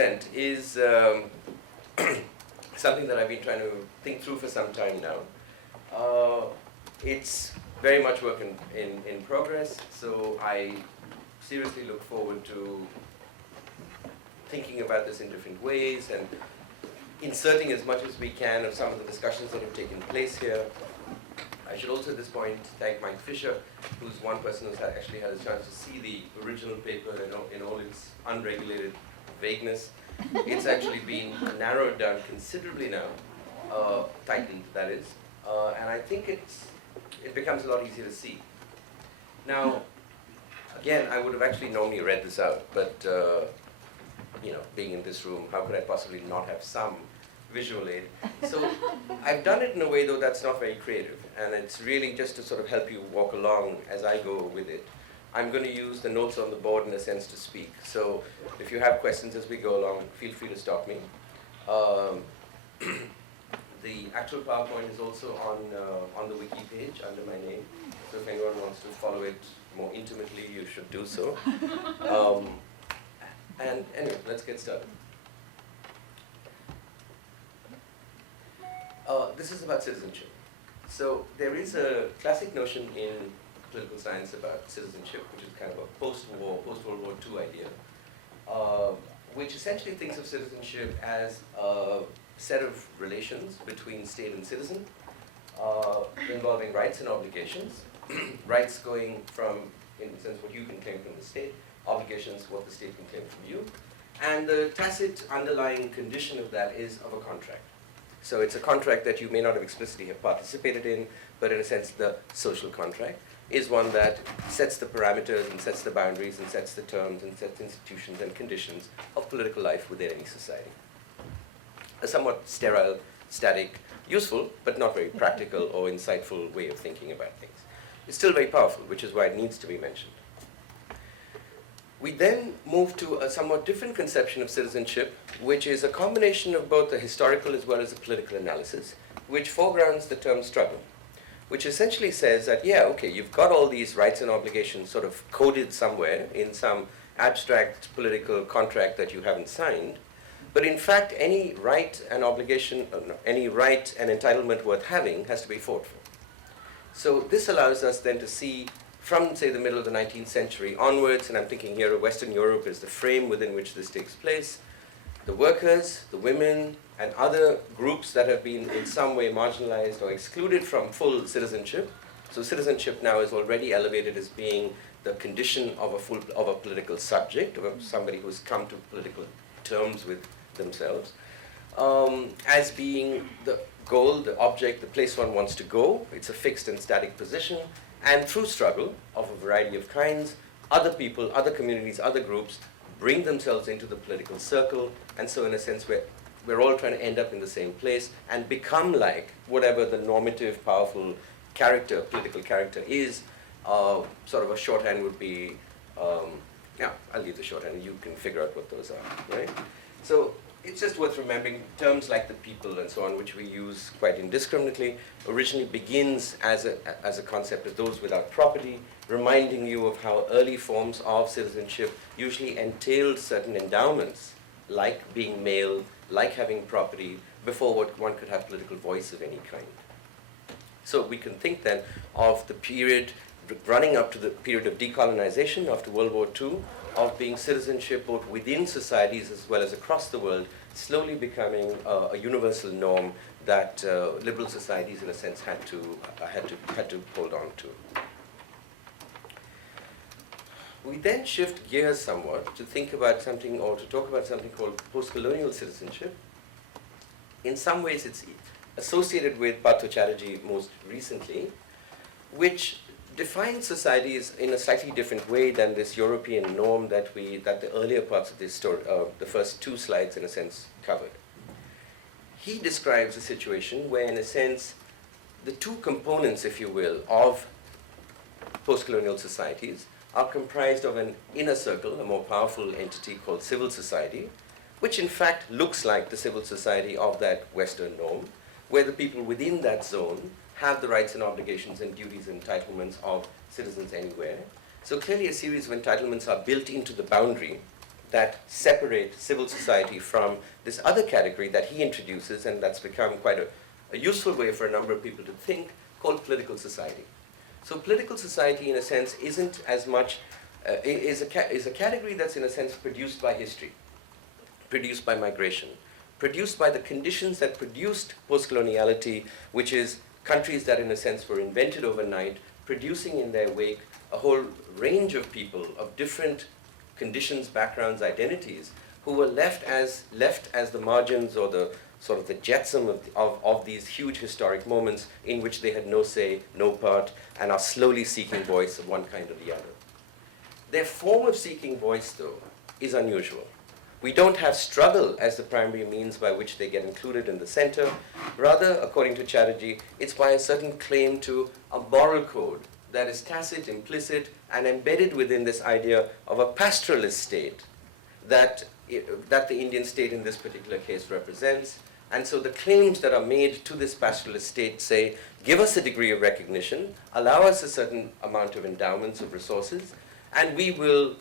present is something that I've been trying to think through for some time now. It's very much work in progress, so I seriously look forward to thinking about this in different ways and inserting as much as we can of some of the discussions that have taken place here. I should also at this point thank Mike Fisher, who's one person who's actually had a chance to see the original paper in all its unregulated vagueness. It's actually been narrowed down considerably now, tightened that is, and I think it becomes a lot easier to see. Now, again, I would have actually normally read this out, but you know, being in this room, how could I possibly not have some visual aid? So I've done it in a way, though, that's not very creative, and it's really just to sort of help you walk along as I go with it. I'm going to use the notes on the board in a sense to speak. So if you have questions as we go along, feel free to stop me. The actual PowerPoint is also on the wiki page under my name. So if anyone wants to follow it more intimately, you should do so. And anyway, let's get started. This is about citizenship. So there is a classic notion in political science about citizenship, which is kind of a post-World War II idea, which essentially thinks of citizenship as a set of relations between state and citizen, involving rights and obligations. Rights going from, in a sense, what you can claim from the state, obligations, what the state can claim from you. And the tacit underlying condition of that is of a contract. So it's a contract that you may not have explicitly have participated in, but in a sense the social contract is one that sets the parameters and sets the boundaries and sets the terms and sets institutions and conditions of political life within any society. A somewhat sterile, static, useful, but not very practical or insightful way of thinking about things. It's still very powerful, which is why it needs to be mentioned. We then move to a somewhat different conception of citizenship, which is a combination of both a historical as well as a political analysis, which foregrounds the term struggle, which essentially says that, yeah, okay, you've got all these rights and obligations sort of coded somewhere in some abstract political contract that you haven't signed, but in fact, any right and obligation, any right and entitlement worth having has to be fought for. So this allows us then to see from, say, the middle of the 19th century onwards, and I'm thinking here of Western Europe as the frame within which this takes place, the workers, the women, and other groups that have been in some way marginalized or excluded from full citizenship. So citizenship now is already elevated as being the condition of a political subject, of somebody who's come to political terms with themselves, as being the goal, the object, the place one wants to go. It's a fixed and static position. And through struggle of a variety of kinds, other people, other communities, other groups bring themselves into the political circle. And so in a sense, we're all trying to end up in the same place and become like whatever the normative, powerful character, political character is. Sort of a shorthand would be, yeah, I'll leave the shorthand. You can figure out what those are, right? So it's just worth remembering terms like the people and so on, which we use quite indiscriminately, originally begins as a concept of those without property, reminding you of how early forms of citizenship usually entailed certain endowments, like being male, like having property, before one could have political voice of any kind. So we can think then of the period running up to the period of decolonization after World War II, of being citizenship both within societies as well as across the world, slowly becoming a universal norm that liberal societies, in a sense, had to hold on to. We then shift gears somewhat to think about something, or to talk about something called postcolonial citizenship. In some ways, it's associated with Partha Chatterjee most recently, which defines societies in a slightly different way than this European norm that the earlier parts of this story, the first two slides in a sense, covered. He describes a situation where, in a sense, the two components, if you will, of post-colonial societies are comprised of an inner circle, a more powerful entity called civil society, which in fact looks like the civil society of that Western norm, where the people within that zone have the rights and obligations and duties and entitlements of citizens anywhere. So clearly a series of entitlements are built into the boundary that separate civil society from this other category that he introduces, and that's become quite a useful way for a number of people to think, called political society. So political society, in a sense, isn't as much, is a category that's, in a sense, produced by history, produced by migration, produced by the conditions that produced post-coloniality, which is countries that, in a sense, were invented overnight, producing in their wake a whole range of people of different conditions, backgrounds, identities, who were left as the margins or the sort of the jetsam of these huge historic moments in which they had no say, no part, and are slowly seeking voice of one kind or the other. Their form of seeking voice, though, is unusual. We don't have struggle as the primary means by which they get included in the center. Rather, according to Chatterjee, it's by a certain claim to a moral code that is tacit, implicit, and embedded within this idea of a pastoralist state that the Indian state in this particular case represents. And so the claims that are made to this pastoralist state say, give us a degree of recognition, allow us a certain amount of endowments of resources, and we will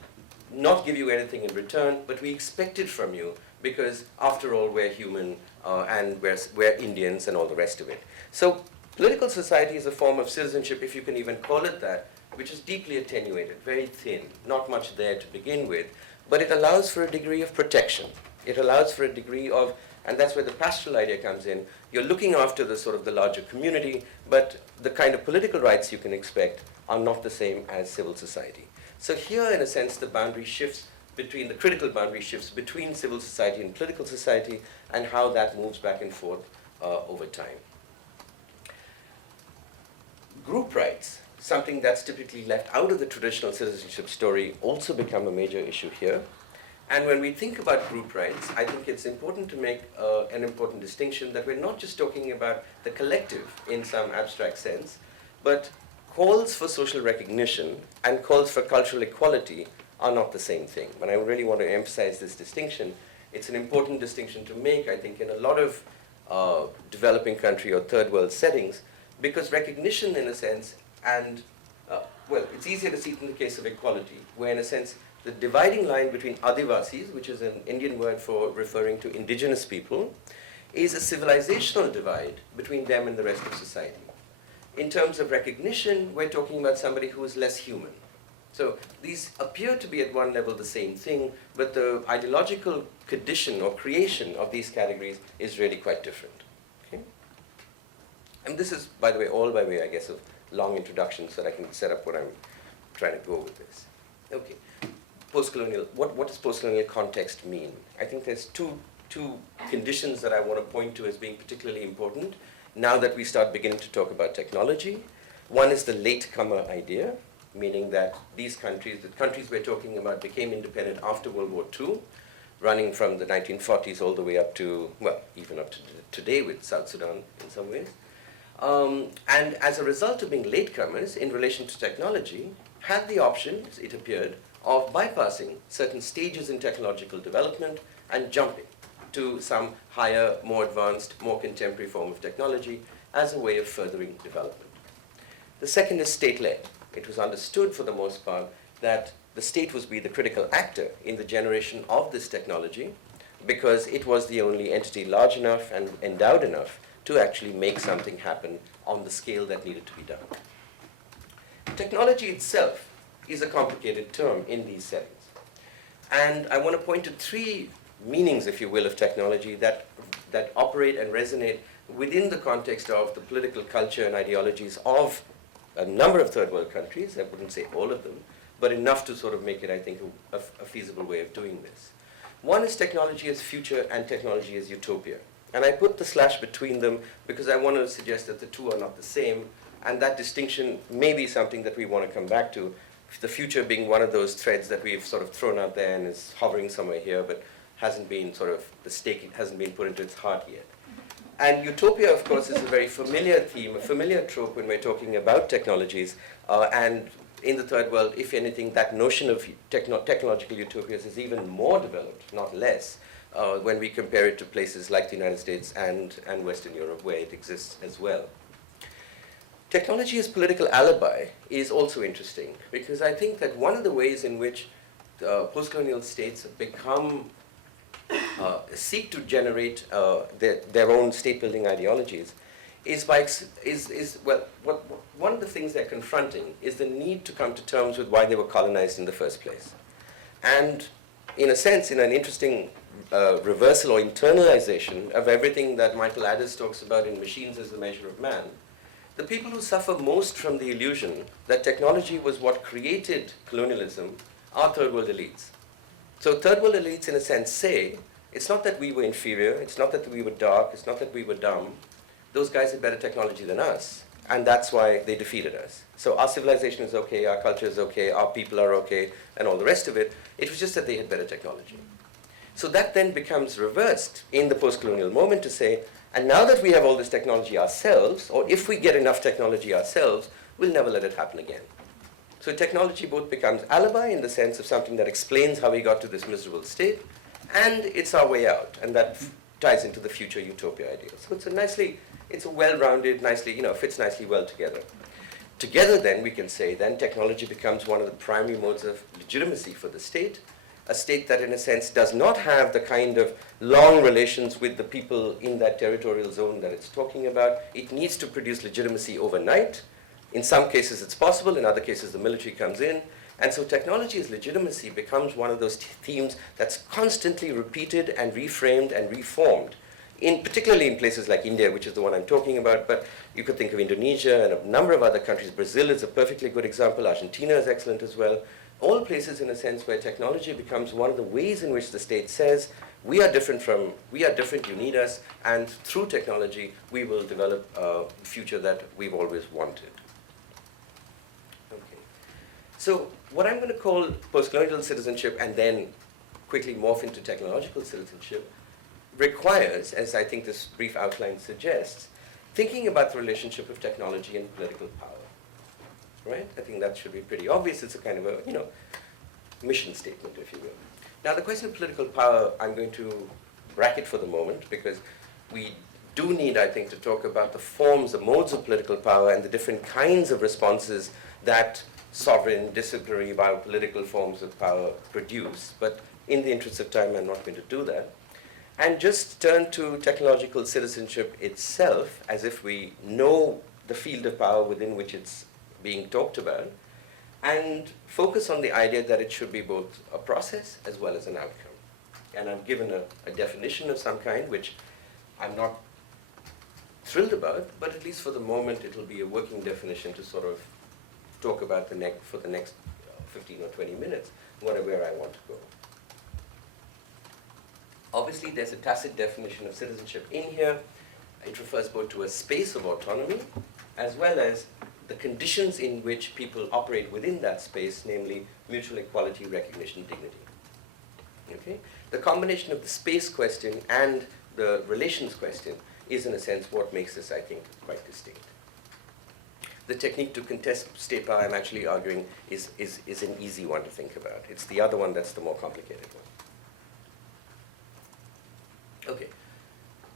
not give you anything in return, but we expect it from you because, after all, we're human and we're Indians and all the rest of it. So political society is a form of citizenship, if you can even call it that, which is deeply attenuated, very thin, not much there to begin with, but it allows for a degree of protection. It allows for a degree of, and that's where the pastoral idea comes in. You're looking after the sort of the larger community, but the kind of political rights you can expect are not the same as civil society. So here, in a sense, the boundary shifts between, the critical boundary shifts between civil society and political society, and how that moves back and forth over time. Group rights, something that's typically left out of the traditional citizenship story, also become a major issue here. And when we think about group rights, I think it's important to make an important distinction that we're not just talking about the collective in some abstract sense, but calls for social recognition and calls for cultural equality are not the same thing. And I really want to emphasize this distinction. It's an important distinction to make, I think, in a lot of developing country or third world settings, because recognition, in a sense, and, well, it's easier to see it in the case of equality, where, in a sense, the dividing line between Adivasis, which is an Indian word for referring to indigenous people, is a civilizational divide between them and the rest of society. In terms of recognition, we're talking about somebody who is less human. So these appear to be at one level the same thing, but the ideological condition or creation of these categories is really quite different. Okay? And this is, by the way, all by way, I guess, of long introductions so that I can set up what I'm trying to go with this. Okay. Postcolonial, what does postcolonial context mean? I think there's two conditions that I want to point to as being particularly important now that we start beginning to talk about technology. One is the latecomer idea, meaning that these countries, the countries we're talking about, became independent after World War II, running from the 1940s all the way up to, well, even up to today with South Sudan in some ways. And as a result of being latecomers in relation to technology, had the option, it appeared, of bypassing certain stages in technological development and jumping to some higher, more advanced, more contemporary form of technology as a way of furthering development. The second is state-led. It was understood for the most part that the state was be the critical actor in the generation of this technology because it was the only entity large enough and endowed enough to actually make something happen on the scale that needed to be done. Technology itself is a complicated term in these settings. And I want to point to three meanings, if you will, of technology that operate and resonate within the context of the political culture and ideologies of a number of third world countries. I wouldn't say all of them, but enough to sort of make it, I think, a feasible way of doing this. One is technology as future and technology as utopia. And I put the slash between them because I want to suggest that the two are not the same, and that distinction may be something that we want to come back to, the future being one of those threads that we've sort of thrown out there and is hovering somewhere here, but hasn't been sort of, the stake hasn't been put into its heart yet. And utopia, of course, is a very familiar theme, a familiar trope when we're talking about technologies. And in the third world, if anything, that notion of technological utopias is even more developed, not less, when we compare it to places like the United States and Western Europe, where it exists as well. Technology as political alibi is also interesting, because I think that one of the ways in which post-colonial states seek to generate their own state-building ideologies one of the things they're confronting is the need to come to terms with why they were colonized in the first place. And in a sense, in an interesting reversal or internalization of everything that Michael Addis talks about in Machines as the Measure of Man, the people who suffer most from the illusion that technology was what created colonialism are third world elites. So third world elites, in a sense, say, it's not that we were inferior, it's not that we were dark, it's not that we were dumb. Those guys had better technology than us, and that's why they defeated us. So our civilization is okay, our culture is okay, our people are okay, and all the rest of it. It was just that they had better technology. So that then becomes reversed in the post-colonial moment to say, and now that we have all this technology ourselves, or if we get enough technology ourselves, we'll never let it happen again. So technology both becomes alibi in the sense of something that explains how we got to this miserable state, and it's our way out, and that ties into the future utopia ideal. So it's a well-rounded, nicely, fits nicely well together. Together then, we can say, then technology becomes one of the primary modes of legitimacy for the state, a state that in a sense does not have the kind of long relations with the people in that territorial zone that it's talking about. It needs to produce legitimacy overnight. In some cases it's possible, in other cases the military comes in. And so technology as legitimacy becomes one of those themes that's constantly repeated and reframed and reformed, particularly in places like India, which is the one I'm talking about, but you could think of Indonesia and a number of other countries. Brazil is a perfectly good example. Argentina is excellent as well. All places, in a sense, where technology becomes one of the ways in which the state says, we are different, you need us, and through technology, we will develop a future that we've always wanted. Okay. So what I'm going to call post-colonial citizenship and then quickly morph into technological citizenship requires, as I think this brief outline suggests, thinking about the relationship of technology and political power. Right? I think that should be pretty obvious. It's a kind of a, mission statement, if you will. Now, the question of political power, I'm going to bracket for the moment, because we do need, I think, to talk about the forms, the modes of political power, and the different kinds of responses that sovereign, disciplinary, biopolitical forms of power produce. But in the interest of time, I'm not going to do that. And just turn to technological citizenship itself, as if we know the field of power within which it's being talked about, and focus on the idea that it should be both a process as well as an outcome. And I've given a definition of some kind, which I'm not thrilled about, but at least for the moment it will be a working definition to sort of talk about for the next 15 or 20 minutes, where I want to go. Obviously, there's a tacit definition of citizenship in here. It refers both to a space of autonomy, as well as the conditions in which people operate within that space, namely mutual equality, recognition, dignity. Okay? The combination of the space question and the relations question is, in a sense, what makes this, I think, quite distinct. The technique to contest state power, I'm actually arguing, is an easy one to think about. It's the other one that's the more complicated one. Okay.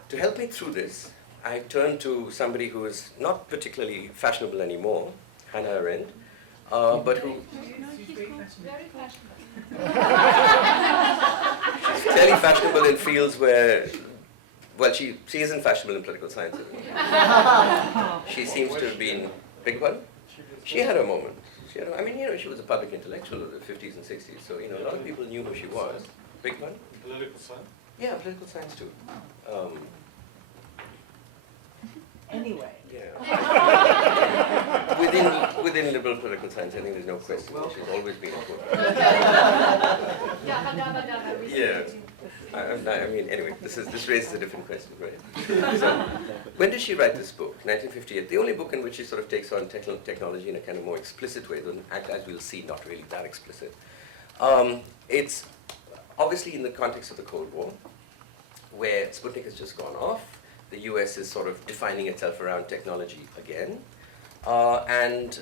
To help me through this, I turn to somebody who is not particularly fashionable anymore, Hannah Arendt, but who... She's very fashionable. She's clearly fashionable in fields where, well, she isn't fashionable in political science anymore. She seems to have been, big one? She had her moment. She was a public intellectual of the 50s and 60s, so, a lot of people knew who she was. Big one? Political science? Yeah, political science too. Anyway. Yeah. within liberal political science, I think there's no question. She's always been important. Yeah. Anyway, this raises a different question, right? So, when did she write this book? 1958. The only book in which she sort of takes on technology in a kind of more explicit way, though, as we'll see, not really that explicit. It's obviously in the context of the Cold War, where Sputnik has just gone off. The US is sort of defining itself around technology again. And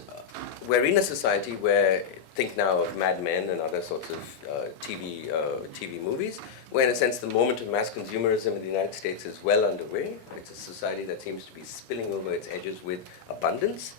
we're in a society where, think now of Mad Men and other sorts of TV movies, where in a sense the moment of mass consumerism in the United States is well underway. It's a society that seems to be spilling over its edges with abundance.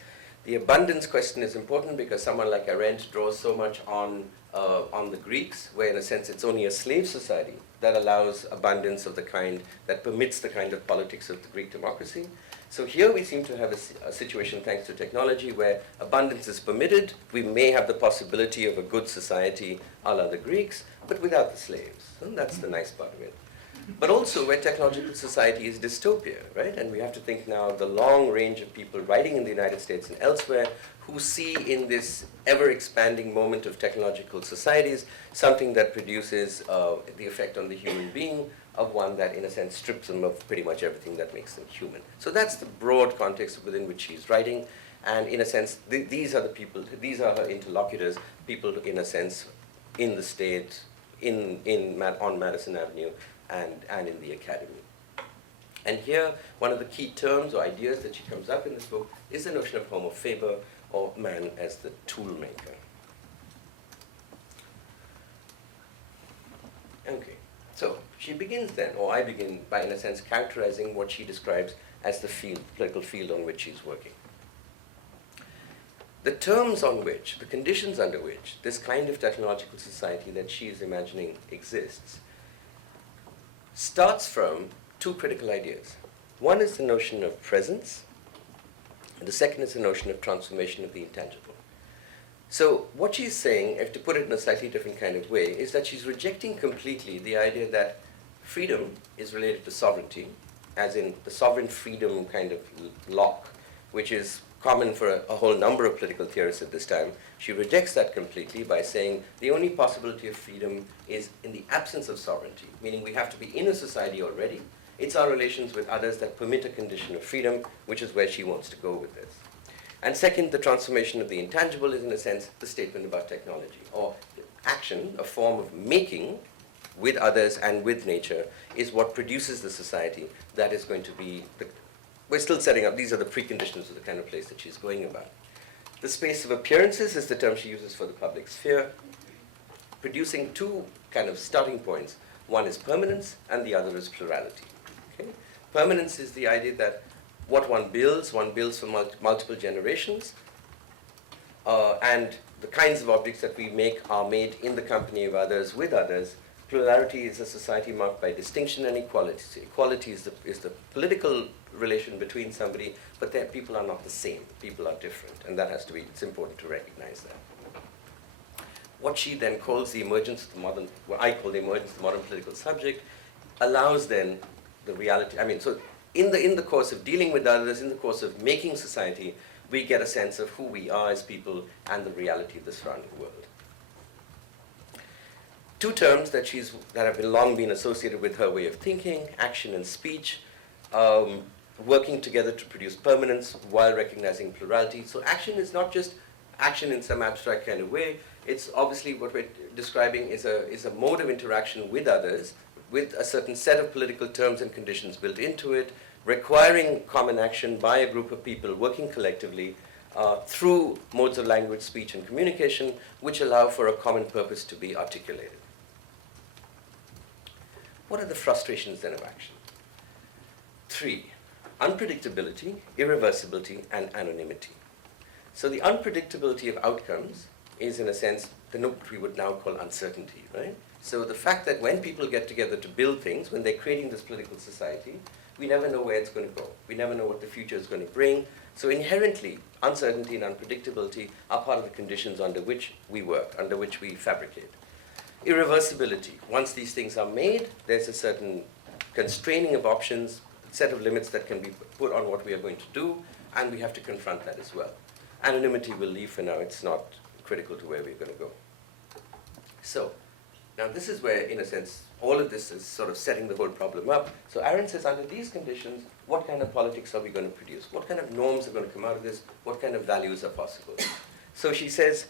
The abundance question is important because someone like Arendt draws so much on the Greeks, where in a sense it's only a slave society that allows abundance of the kind that permits the kind of politics of the Greek democracy. So here we seem to have a situation, thanks to technology, where abundance is permitted. We may have the possibility of a good society a la the Greeks, but without the slaves. And that's the nice part of it. But also where technological society is dystopia, right? And we have to think now of the long range of people writing in the United States and elsewhere who see in this ever-expanding moment of technological societies something that produces the effect on the human being of one that, in a sense, strips them of pretty much everything that makes them human. So that's the broad context within which she's writing. And in a sense, these are the people, these are her interlocutors, people, in a sense, in the state, on Madison Avenue, and in the academy. And here, one of the key terms or ideas that she comes up in this book is the notion of homo faber, or man as the tool maker. Okay, so she begins then, or I begin by, in a sense, characterizing what she describes as the field, political field on which she's working. The terms on which, the conditions under which this kind of technological society that she is imagining exists starts from two critical ideas. One is the notion of presence, and the second is the notion of transformation of the intangible. So what she's saying, if to put it in a slightly different kind of way, is that she's rejecting completely the idea that freedom is related to sovereignty, as in the sovereign freedom kind of lock, which is common for a whole number of political theorists at this time. She rejects that completely by saying the only possibility of freedom is in the absence of sovereignty, meaning we have to be in a society already. It's our relations with others that permit a condition of freedom, which is where she wants to go with this. And second, the transformation of the intangible is, in a sense, the statement about technology, or action, a form of making with others and with nature, is what produces the society that is going to be the. We're still setting up, these are the preconditions of the kind of place that she's going about. The space of appearances is the term she uses for the public sphere, producing two kind of starting points. One is permanence, and the other is plurality. Okay? Permanence is the idea that what one builds for multiple generations, and the kinds of objects that we make are made in the company of others, with others. Plurality is a society marked by distinction and equality. Equality is the political relation between somebody, but people are not the same. People are different, and that has to be, it's important to recognize that. What she then calls the emergence of the modern, what I call the emergence of the modern political subject, allows then the reality, so in the course of dealing with others, in the course of making society, we get a sense of who we are as people and the reality of the surrounding world. Two terms that have long been associated with her way of thinking, action and speech, working together to produce permanence while recognizing plurality. So action is not just action in some abstract kind of way. It's obviously what we're describing is a mode of interaction with others, with a certain set of political terms and conditions built into it, requiring common action by a group of people working collectively through modes of language, speech, and communication, which allow for a common purpose to be articulated. What are the frustrations then of action? 3, unpredictability, irreversibility, and anonymity. So the unpredictability of outcomes is, in a sense, what we would now call uncertainty, right? So the fact that when people get together to build things, when they're creating this political society, we never know where it's going to go. We never know what the future is going to bring. So inherently, uncertainty and unpredictability are part of the conditions under which we work, under which we fabricate. Irreversibility. Once these things are made, there's a certain constraining of options, set of limits that can be put on what we are going to do, and we have to confront that as well. Anonymity will leave for now. It's not critical to where we're going to go. So, now this is where, in a sense, all of this is sort of setting the whole problem up. So Arendt says, under these conditions, what kind of politics are we going to produce? What kind of norms are going to come out of this? What kind of values are possible? So she says,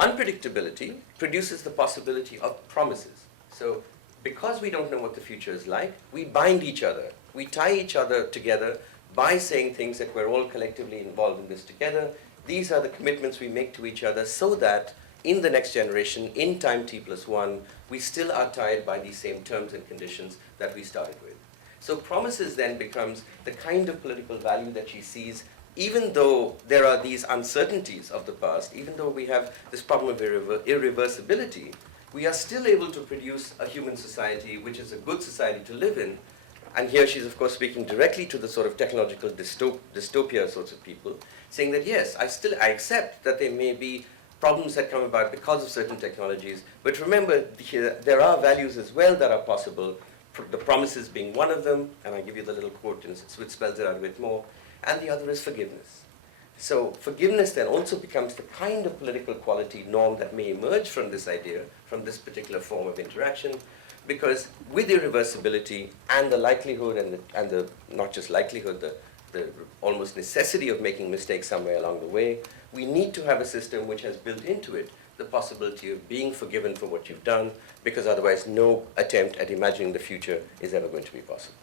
unpredictability produces the possibility of promises. So because we don't know what the future is like, we bind each other. We tie each other together by saying things that we're all collectively involved in this together. These are the commitments we make to each other so that in the next generation, in time t+1, we still are tied by these same terms and conditions that we started with. So promises then becomes the kind of political value that she sees even though there are these uncertainties of the past, even though we have this problem of irreversibility, we are still able to produce a human society which is a good society to live in. And here she's, of course, speaking directly to the sort of technological dystopia sorts of people, saying that, yes, I accept that there may be problems that come about because of certain technologies, but remember, there are values as well that are possible, the promises being one of them, and I give you the little quote, which spells it out a bit more, and the other is forgiveness. So forgiveness then also becomes the kind of political quality norm that may emerge from this idea, from this particular form of interaction, because with irreversibility and the likelihood and the not just likelihood, the almost necessity of making mistakes somewhere along the way, we need to have a system which has built into it the possibility of being forgiven for what you've done, because otherwise no attempt at imagining the future is ever going to be possible.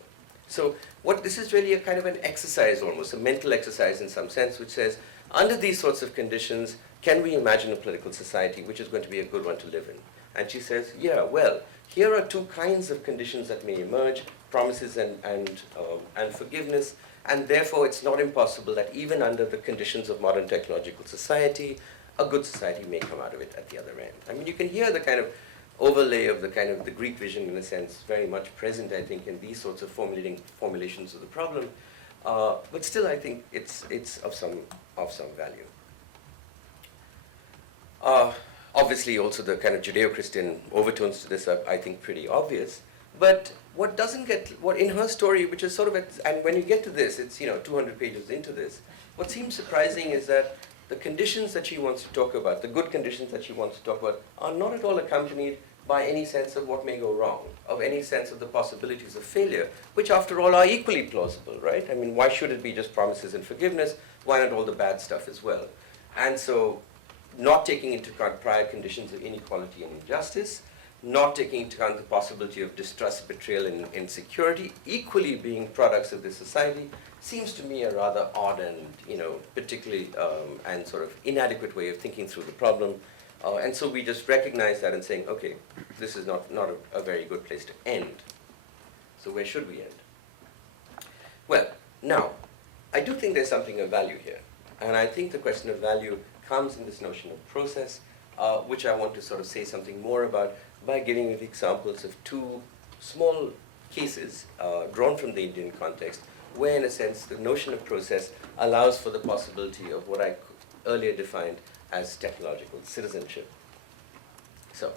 So this is really a kind of an exercise, almost a mental exercise in some sense, which says, under these sorts of conditions, can we imagine a political society which is going to be a good one to live in? And she says, yeah, well, here are two kinds of conditions that may emerge, promises and forgiveness, and therefore it's not impossible that even under the conditions of modern technological society, a good society may come out of it at the other end. I mean, you can hear the kind of overlay of the Greek vision, in a sense, very much present, I think, in these sorts of formulations of the problem. But still, I think it's of some value. Obviously, also the kind of Judeo-Christian overtones to this are, I think, pretty obvious. But what in her story, which is sort of, and when you get to this, it's 200 pages into this. What seems surprising is that the conditions that she wants to talk about, the good conditions that she wants to talk about, are not at all accompanied by any sense of what may go wrong, of any sense of the possibilities of failure, which after all are equally plausible, right? I mean, why should it be just promises and forgiveness? Why not all the bad stuff as well? And so, not taking into account prior conditions of inequality and injustice, not taking into account the possibility of distrust, betrayal, and insecurity, equally being products of this society, seems to me a rather odd and, particularly and sort of inadequate way of thinking through the problem. And so we just recognize that and saying, okay, this is not a very good place to end. So where should we end? Well, now, I do think there's something of value here. And I think the question of value comes in this notion of process, which I want to sort of say something more about by giving you the examples of two small cases drawn from the Indian context, where in a sense the notion of process allows for the possibility of what I earlier defined as technological citizenship. So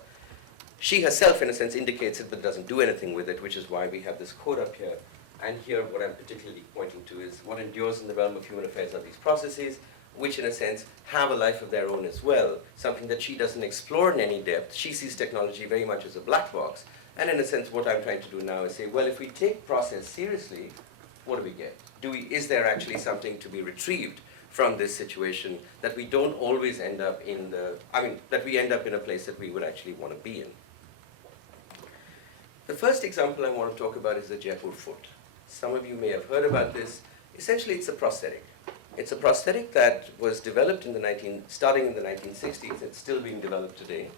she herself in a sense indicates it but doesn't do anything with it, which is why we have this quote up here. And here what I'm particularly pointing to is what endures in the realm of human affairs are these processes, which in a sense have a life of their own as well, something that she doesn't explore in any depth. She sees technology very much as a black box. And in a sense what I'm trying to do now is say, well, if we take process seriously, what do we get? Is there actually something to be retrieved from this situation that we don't always end up in that we end up in a place that we would actually want to be in? The first example I want to talk about is the Jaipur foot. Some of you may have heard about this. Essentially, it's a prosthetic. It's a prosthetic that was developed starting in the 1960s. It's still being developed today.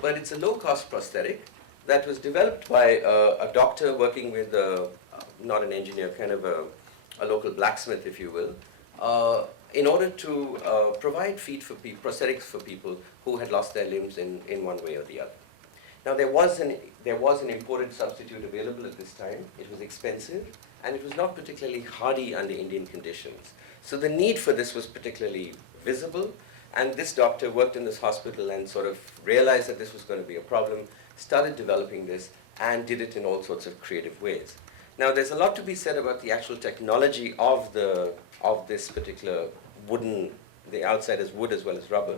But it's a low-cost prosthetic that was developed by a doctor working with, not an engineer, kind of a local blacksmith, if you will, in order to provide prosthetics for people who had lost their limbs in one way or the other. Now, there was an imported substitute available at this time. It was expensive, and it was not particularly hardy under Indian conditions. So the need for this was particularly visible, and this doctor worked in this hospital and sort of realized that this was going to be a problem, started developing this, and did it in all sorts of creative ways. Now, there's a lot to be said about the actual technology of this particular wooden, the outside is wood as well as rubber,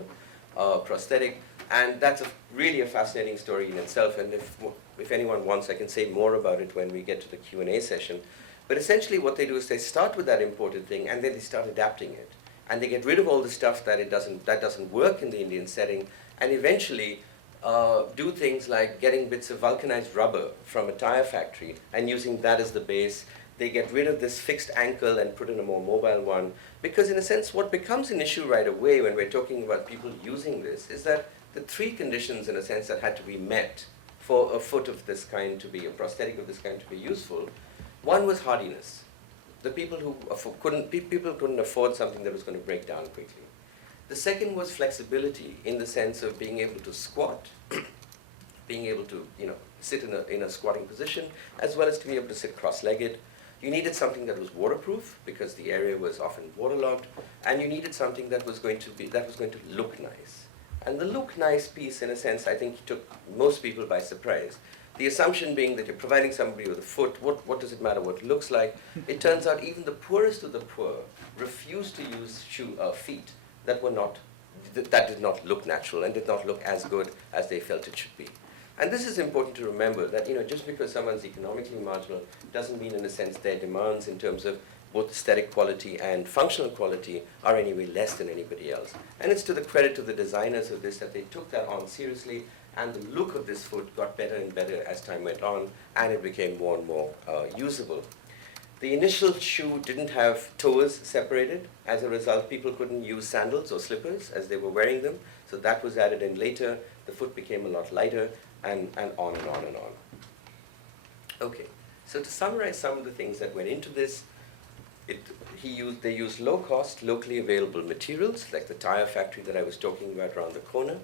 prosthetic, and that's really a fascinating story in itself, and if anyone wants, I can say more about it when we get to the Q&A session. But essentially what they do is they start with that imported thing, and then they start adapting it. And they get rid of all the stuff that doesn't work in the Indian setting, and eventually do things like getting bits of vulcanized rubber from a tire factory and using that as the base. They get rid of this fixed ankle and put in a more mobile one. Because in a sense, what becomes an issue right away when we're talking about people using this is that the three conditions, in a sense, that had to be met for a foot of this kind to be, a prosthetic of this kind to be useful. One was hardiness. the people who people couldn't afford something that was going to break down quickly. The second was flexibility in the sense of being able to squat, being able to sit in a squatting position, as well as to be able to sit cross-legged. You needed something that was waterproof because the area was often waterlogged, and you needed something that was going to look nice. And the look nice piece, in a sense, I think took most people by surprise. The assumption being that you're providing somebody with a foot, what does it matter what it looks like? It turns out even the poorest of the poor refused to use feet that did not look natural and did not look as good as they felt it should be. And this is important to remember, that just because someone's economically marginal doesn't mean, in a sense, their demands in terms of both aesthetic quality and functional quality are anyway less than anybody else. And it's to the credit to the designers of this that they took that on seriously, and the look of this foot got better and better as time went on, and it became more and more usable. The initial shoe didn't have toes separated. As a result, people couldn't use sandals or slippers as they were wearing them, so that was added in later. The foot became a lot lighter, and on and on and on. Okay, so to summarize some of the things that went into this, they used low-cost, locally available materials, like the tire factory that I was talking about around the corner.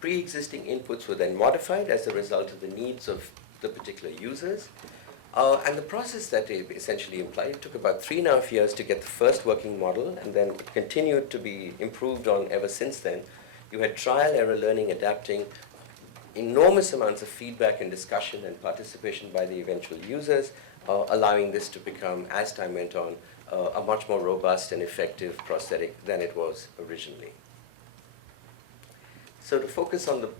Pre-existing inputs were then modified as a result of the needs of the particular users. And the process that they essentially implied took about 3.5 years to get the first working model, and then it continued to be improved on ever since then. You had trial, error, learning, adapting, enormous amounts of feedback and discussion and participation by the eventual users, allowing this to become, as time went on, a much more robust and effective prosthetic than it was originally. So to focus on the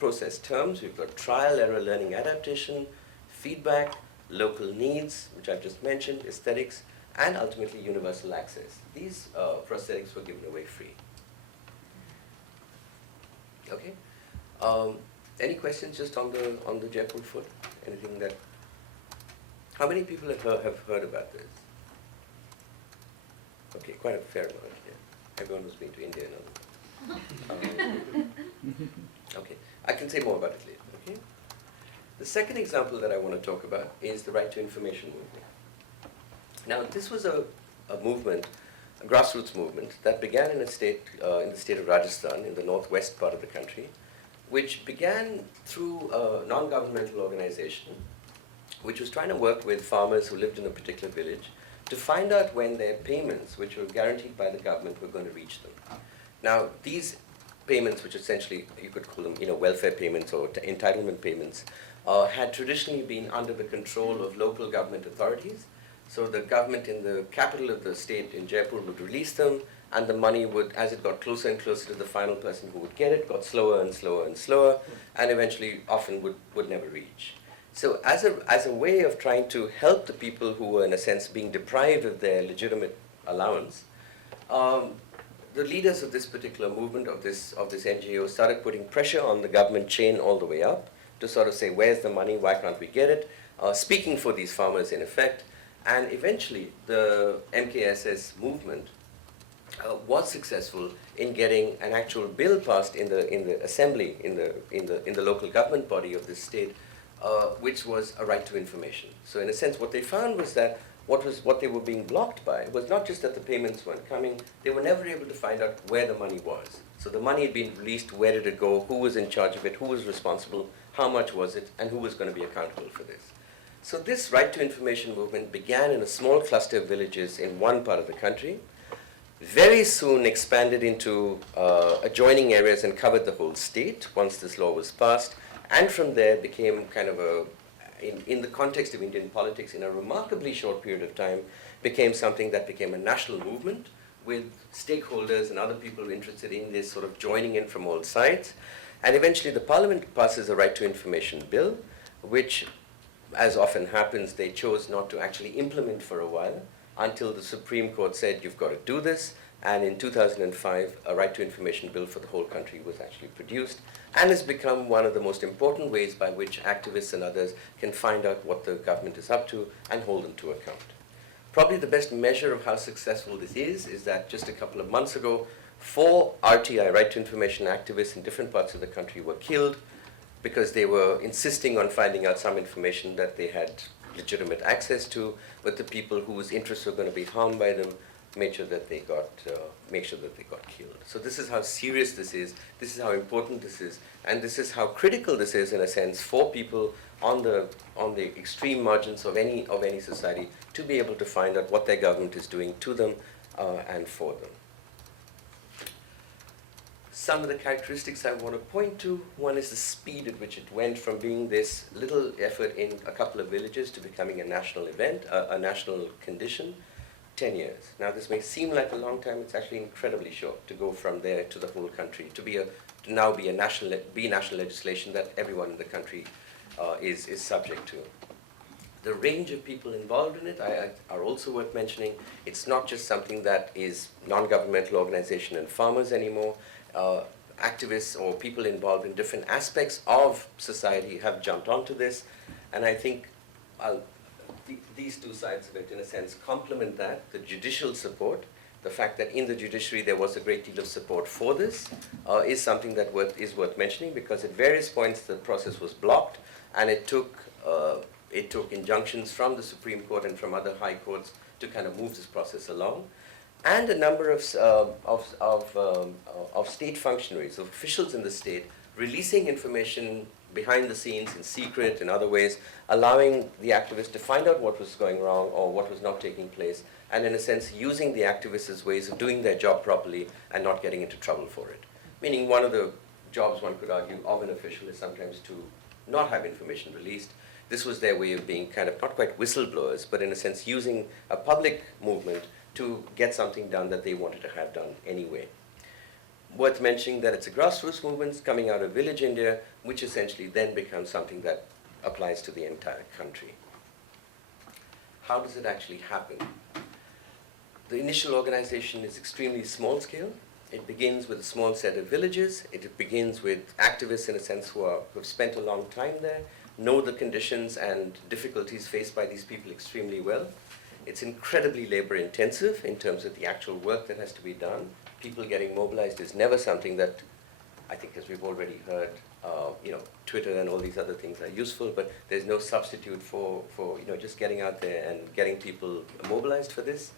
process terms, we've got trial, error, learning, adaptation, feedback, local needs, which I've just mentioned, aesthetics, and ultimately universal access. These prosthetics were given away free. Okay. Any questions just on the Jaipur foot? Anything that? How many people have heard about this? Okay, quite a fair amount. Yeah. Everyone who's been to India knows. Okay, I can say more about it later. Okay. The second example that I want to talk about is the right to information movement. Now, this was a movement, a grassroots movement that began in the state of Rajasthan, in the northwest part of the country, which began through a non-governmental organization which was trying to work with farmers who lived in a particular village to find out when their payments, which were guaranteed by the government, were going to reach them. Now, these payments, which essentially you could call them welfare payments or entitlement payments, had traditionally been under the control of local government authorities. So the government in the capital of the state in Jaipur would release them, and the money would, as it got closer and closer to the final person who would get it, got slower and slower and slower, and eventually often would never reach. So as a way of trying to help the people who were, in a sense, being deprived of their legitimate allowance, the leaders of this particular movement, of this NGO, started putting pressure on the government chain all the way up to sort of say, where's the money, why can't we get it? Speaking for these farmers, in effect. And eventually, the MKSS movement was successful in getting an actual bill passed in the assembly, in the local government body of this state, which was a right to information. So in a sense, what they found was that what they were being blocked by was not just that the payments weren't coming, they were never able to find out where the money was. So the money had been released, where did it go, who was in charge of it, who was responsible, how much was it, and who was going to be accountable for this. So this right to information movement began in a small cluster of villages in one part of the country, very soon expanded into adjoining areas and covered the whole state once this law was passed, and from there became kind of in the context of Indian politics, in a remarkably short period of time, became something that became a national movement with stakeholders and other people interested in this sort of joining in from all sides. And eventually the parliament passes a right to information bill, which, as often happens, they chose not to actually implement for a while until the Supreme Court said, you've got to do this. And in 2005, a right to information bill for the whole country was actually produced, and has become one of the most important ways by which activists and others can find out what the government is up to and hold them to account. Probably the best measure of how successful this is that just a couple of months ago, 4 RTI, right to information activists in different parts of the country, were killed because they were insisting on finding out some information that they had legitimate access to, but the people whose interests were going to be harmed by them make sure that they got killed. So this is how serious this is how important this is, and this is how critical this is in a sense for people on the extreme margins of any society to be able to find out what their government is doing to them and for them. Some of the characteristics I want to point to, one is the speed at which it went from being this little effort in a couple of villages to becoming a national event, a national condition, 10 years. Now this may seem like a long time, it's actually incredibly short to go from there to the whole country, to now be national legislation that everyone in the country is subject to. The range of people involved in it are also worth mentioning. It's not just something that is non-governmental organization and farmers anymore. Activists or people involved in different aspects of society have jumped onto this, and I think these two sides of it, in a sense, complement that. The judicial support, the fact that in the judiciary there was a great deal of support for this, is something that is worth mentioning, because at various points the process was blocked, and it took injunctions from the Supreme Court and from other high courts to kind of move this process along. And a number of state functionaries, of officials in the state, releasing information behind the scenes in secret, in other ways, allowing the activists to find out what was going wrong or what was not taking place, and in a sense using the activists as ways of doing their job properly and not getting into trouble for it. Meaning one of the jobs, one could argue, of an official is sometimes to not have information released. This was their way of being kind of not quite whistleblowers, but in a sense using a public movement to get something done that they wanted to have done anyway. Worth mentioning that it's a grassroots movement coming out of village India, which essentially then becomes something that applies to the entire country. How does it actually happen? The initial organization is extremely small scale. It begins with a small set of villages. It begins with activists, in a sense, who have spent a long time there, know the conditions and difficulties faced by these people extremely well. It's incredibly labor intensive in terms of the actual work that has to be done. People getting mobilized is never something that, I think as we've already heard, Twitter and all these other things are useful, but there's no substitute for just getting out there and getting people mobilized for this.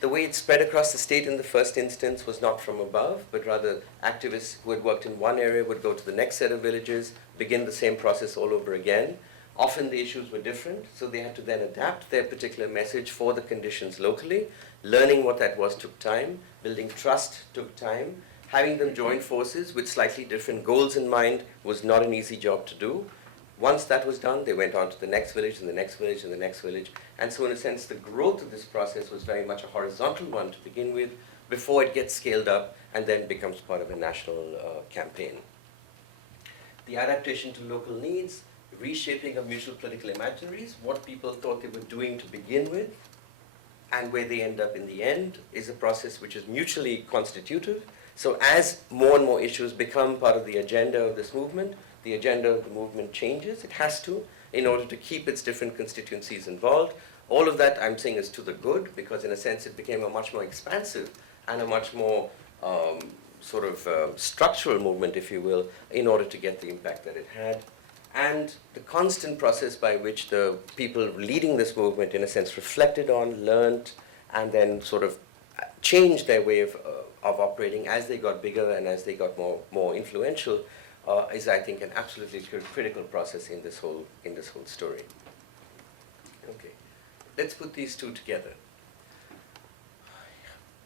The way it spread across the state in the first instance was not from above, but rather activists who had worked in one area would go to the next set of villages, begin the same process all over again. Often the issues were different, so they had to then adapt their particular message for the conditions locally. Learning what that was took time, building trust took time. Having them join forces with slightly different goals in mind was not an easy job to do. Once that was done, they went on to the next village and the next village and the next village. And so in a sense, the growth of this process was very much a horizontal one to begin with, before it gets scaled up and then becomes part of a national campaign. The adaptation to local needs, reshaping of mutual political imaginaries, what people thought they were doing to begin with, and where they end up in the end, is a process which is mutually constitutive. So as more and more issues become part of the agenda of this movement, the agenda of the movement changes. It has to, in order to keep its different constituencies involved. All of that, I'm saying, is to the good, because in a sense it became a much more expansive and a much more structural movement, if you will, in order to get the impact that it had. And the constant process by which the people leading this movement, in a sense, reflected on, learned, and then sort of changed their way of operating as they got bigger and as they got more influential, is, I think, an absolutely critical process in this whole story. Okay, let's put these two together.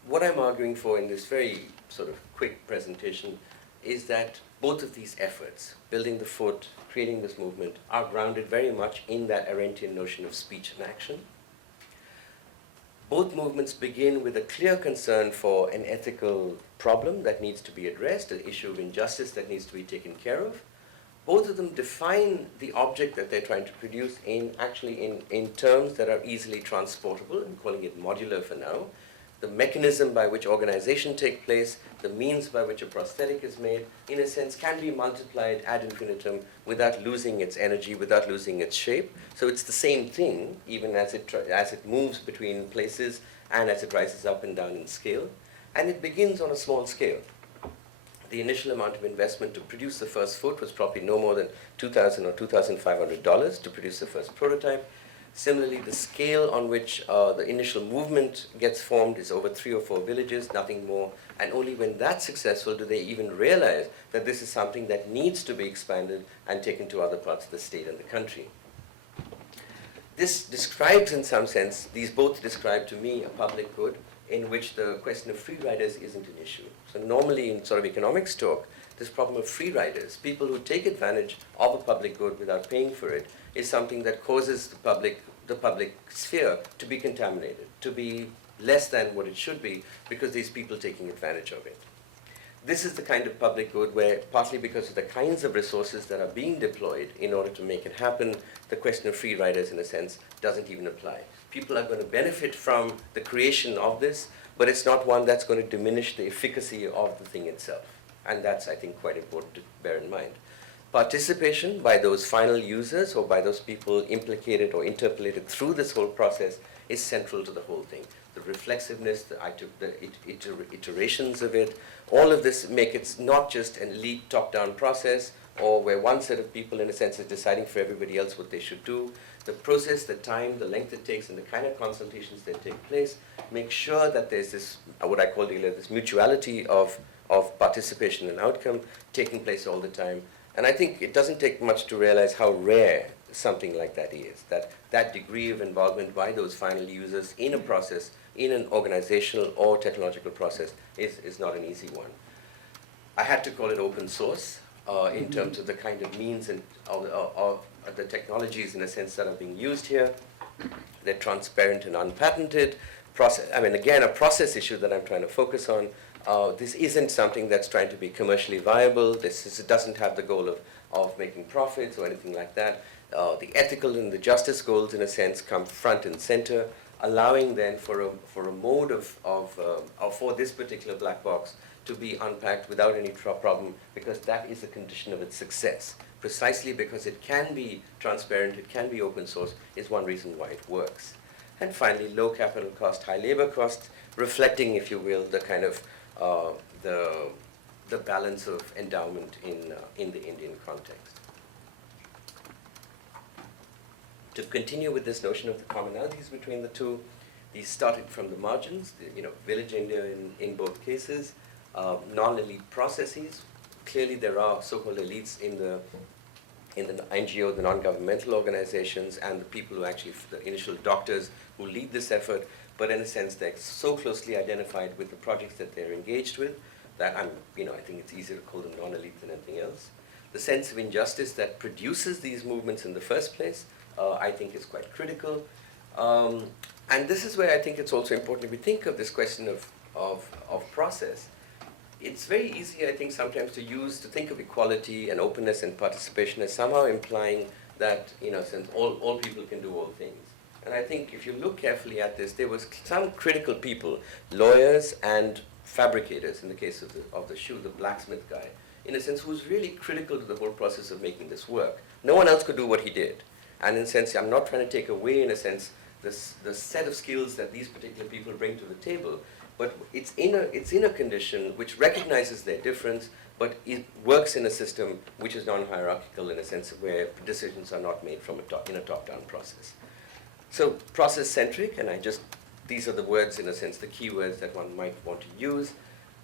What I'm arguing for in this very sort of quick presentation is that both of these efforts, building the foot, creating this movement, are grounded very much in that Arendtian notion of speech and action. Both movements begin with a clear concern for an ethical problem that needs to be addressed, an issue of injustice that needs to be taken care of. Both of them define the object that they're trying to produce in terms that are easily transportable. I'm calling it modular for now. The mechanism by which organization takes place, the means by which a prosthetic is made, in a sense, can be multiplied ad infinitum without losing its energy, without losing its shape. So it's the same thing, even as it moves between places and as it rises up and down in scale. And it begins on a small scale. The initial amount of investment to produce the first foot was probably no more than $2,000 or $2,500 to produce the first prototype. Similarly, the scale on which the initial movement gets formed is over 3 or 4 villages, nothing more. And only when that's successful do they even realize that this is something that needs to be expanded and taken to other parts of the state and the country. This describes, in some sense, these both describe to me a public good in which the question of free riders isn't an issue. So normally in sort of economics talk, this problem of free riders, people who take advantage of a public good without paying for it, is something that causes the public sphere to be contaminated, to be less than what it should be, because these people taking advantage of it. This is the kind of public good where, partly because of the kinds of resources that are being deployed in order to make it happen, the question of free riders, in a sense, doesn't even apply. People are going to benefit from the creation of this, but it's not one that's going to diminish the efficacy of the thing itself. And that's, I think, quite important to bear in mind. Participation by those final users or by those people implicated or interpolated through this whole process is central to the whole thing. The reflexiveness, the iterations of it, all of this make it not just an elite top-down process or where one set of people, in a sense, is deciding for everybody else what they should do. The process, the time, the length it takes, and the kind of consultations that take place make sure that there's this, what I called earlier, this mutuality of participation and outcome taking place all the time. And I think it doesn't take much to realize how rare something like that is, that degree of involvement by those final users in a process, in an organizational or technological process, is not an easy one. I had to call it open source in terms of the kind of means and of the technologies, in a sense, that are being used here. They're transparent and unpatented. Again, a process issue that I'm trying to focus on. This isn't something that's trying to be commercially viable. It doesn't have the goal of making profits or anything like that. The ethical and the justice goals, in a sense, come front and center, allowing then for a mode for this particular black box to be unpacked without any problem, because that is a condition of its success. Precisely because it can be transparent, it can be open source, is one reason why it works. And finally, low capital cost, high labor cost, reflecting, if you will, the kind of the balance of endowment in the Indian context. To continue with this notion of the commonalities between the two, these started from the margins, village India in both cases, non-elite processes. Clearly there are so-called elites in the NGO, the non-governmental organizations, and the people who actually, the initial doctors who lead this effort, but in a sense they're so closely identified with the projects that they're engaged with that I think it's easier to call them non-elite than anything else. The sense of injustice that produces these movements in the first place, I think is quite critical. And this is where I think it's also important if we think of this question of process. It's very easy, I think, sometimes to think of equality and openness and participation as somehow implying that, since all people can do all things. And I think if you look carefully at this, there was some critical people, lawyers and fabricators, in the case of the shoe, the blacksmith guy, in a sense, who was really critical to the whole process of making this work. No one else could do what he did. And in a sense, I'm not trying to take away, in a sense, the set of skills that these particular people bring to the table, but it's in a condition which recognizes their difference, but it works in a system which is non-hierarchical, in a sense where decisions are not made in a top-down process. So process-centric, and these are the words, in a sense, the key words that one might want to use.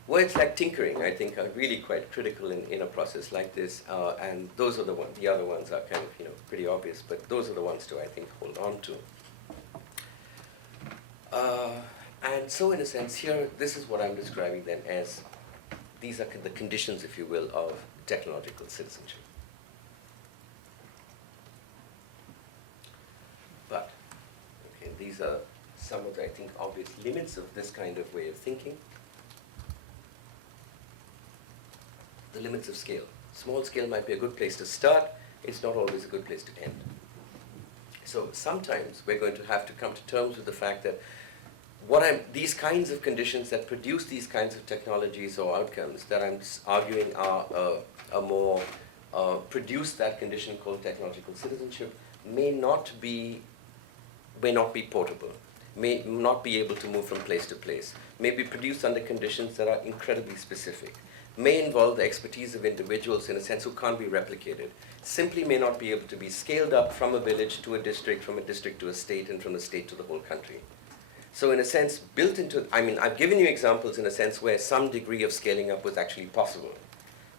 Words like tinkering, I think, are really quite critical in a process like this, and those are the ones. The other ones are kind of, pretty obvious, but those are the ones to, I think, hold on to. And so, in a sense, here, this is what I'm describing then as, these are the conditions, if you will, of technological citizenship. But, okay, these are some of the, I think, obvious limits of this kind of way of thinking. The limits of scale. Small scale might be a good place to start. It's not always a good place to end. So sometimes we're going to have to come to terms with the fact that these kinds of conditions that produce these kinds of technologies or outcomes that I'm arguing are produce that condition called technological citizenship may not be portable, may not be able to move from place to place, may be produced under conditions that are incredibly specific. may involve the expertise of individuals in a sense who can't be replicated, simply may not be able to be scaled up from a village to a district, from a district to a state, and from the state to the whole country. So in a sense, built into, I mean, I've given you examples in a sense where some degree of scaling up was actually possible.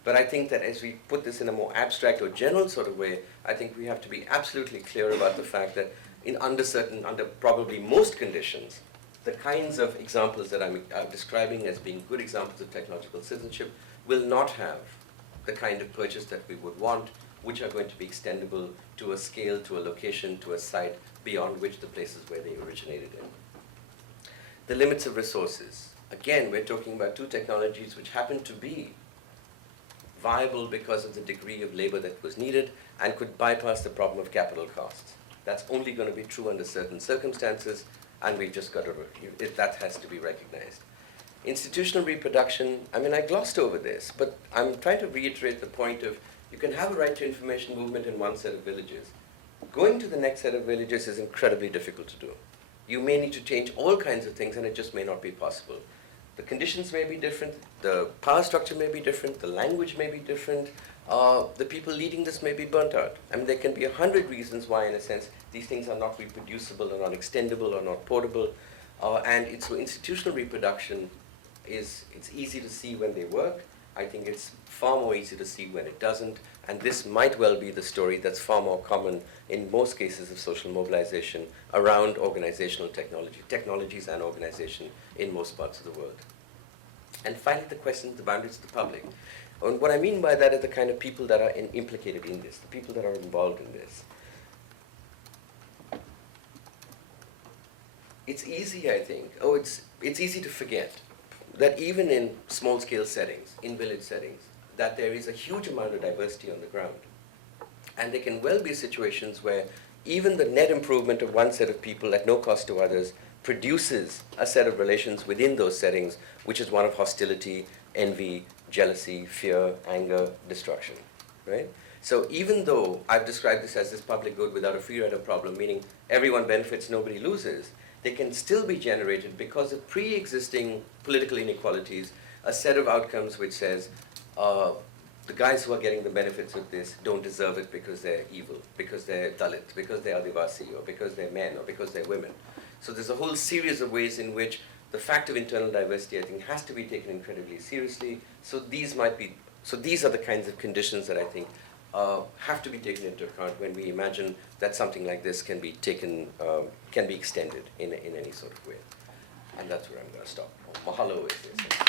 But I think that as we put this in a more abstract or general sort of way, I think we have to be absolutely clear about the fact that under probably most conditions, the kinds of examples that I'm describing as being good examples of technological citizenship will not have the kind of purchase that we would want, which are going to be extendable to a scale, to a location, to a site beyond which the places where they originated in. The limits of resources. Again, we're talking about two technologies which happen to be viable because of the degree of labor that was needed and could bypass the problem of capital costs. That's only going to be true under certain circumstances, and we've just got to, that has to be recognized. Institutional reproduction, I mean, I glossed over this, but I'm trying to reiterate the point of you can have a right to information movement in one set of villages. Going to the next set of villages is incredibly difficult to do. You may need to change all kinds of things, and it just may not be possible. The conditions may be different, the power structure may be different, the language may be different, the people leading this may be burnt out. I mean, there can be 100 reasons why, in a sense, these things are not reproducible or not extendable or not portable. And so institutional reproduction it's easy to see when they work. I think it's far more easy to see when it doesn't. And this might well be the story that's far more common in most cases of social mobilization around organizational technologies and organization in most parts of the world. And finally, the question of the boundaries of the public. And what I mean by that are the kind of people that are implicated in this, the people that are involved in this. It's easy, I think, it's easy to forget that even in small-scale settings, in village settings, that there is a huge amount of diversity on the ground. And there can well be situations where even the net improvement of one set of people at no cost to others produces a set of relations within those settings, which is one of hostility, envy, jealousy, fear, anger, destruction, right? So even though I've described this as this public good without a free rider problem, meaning everyone benefits, nobody loses, they can still be generated because of pre-existing political inequalities, a set of outcomes which says the guys who are getting the benefits of this don't deserve it because they're evil, because they're Dalit, because they're Adivasi, or because they're men, or because they're women. So there's a whole series of ways in which the fact of internal diversity, I think, has to be taken incredibly seriously. So these are the kinds of conditions that I think have to be taken into account when we imagine that something like this can be taken, can be extended in any sort of way. And that's where I'm going to stop. Mahalo is this.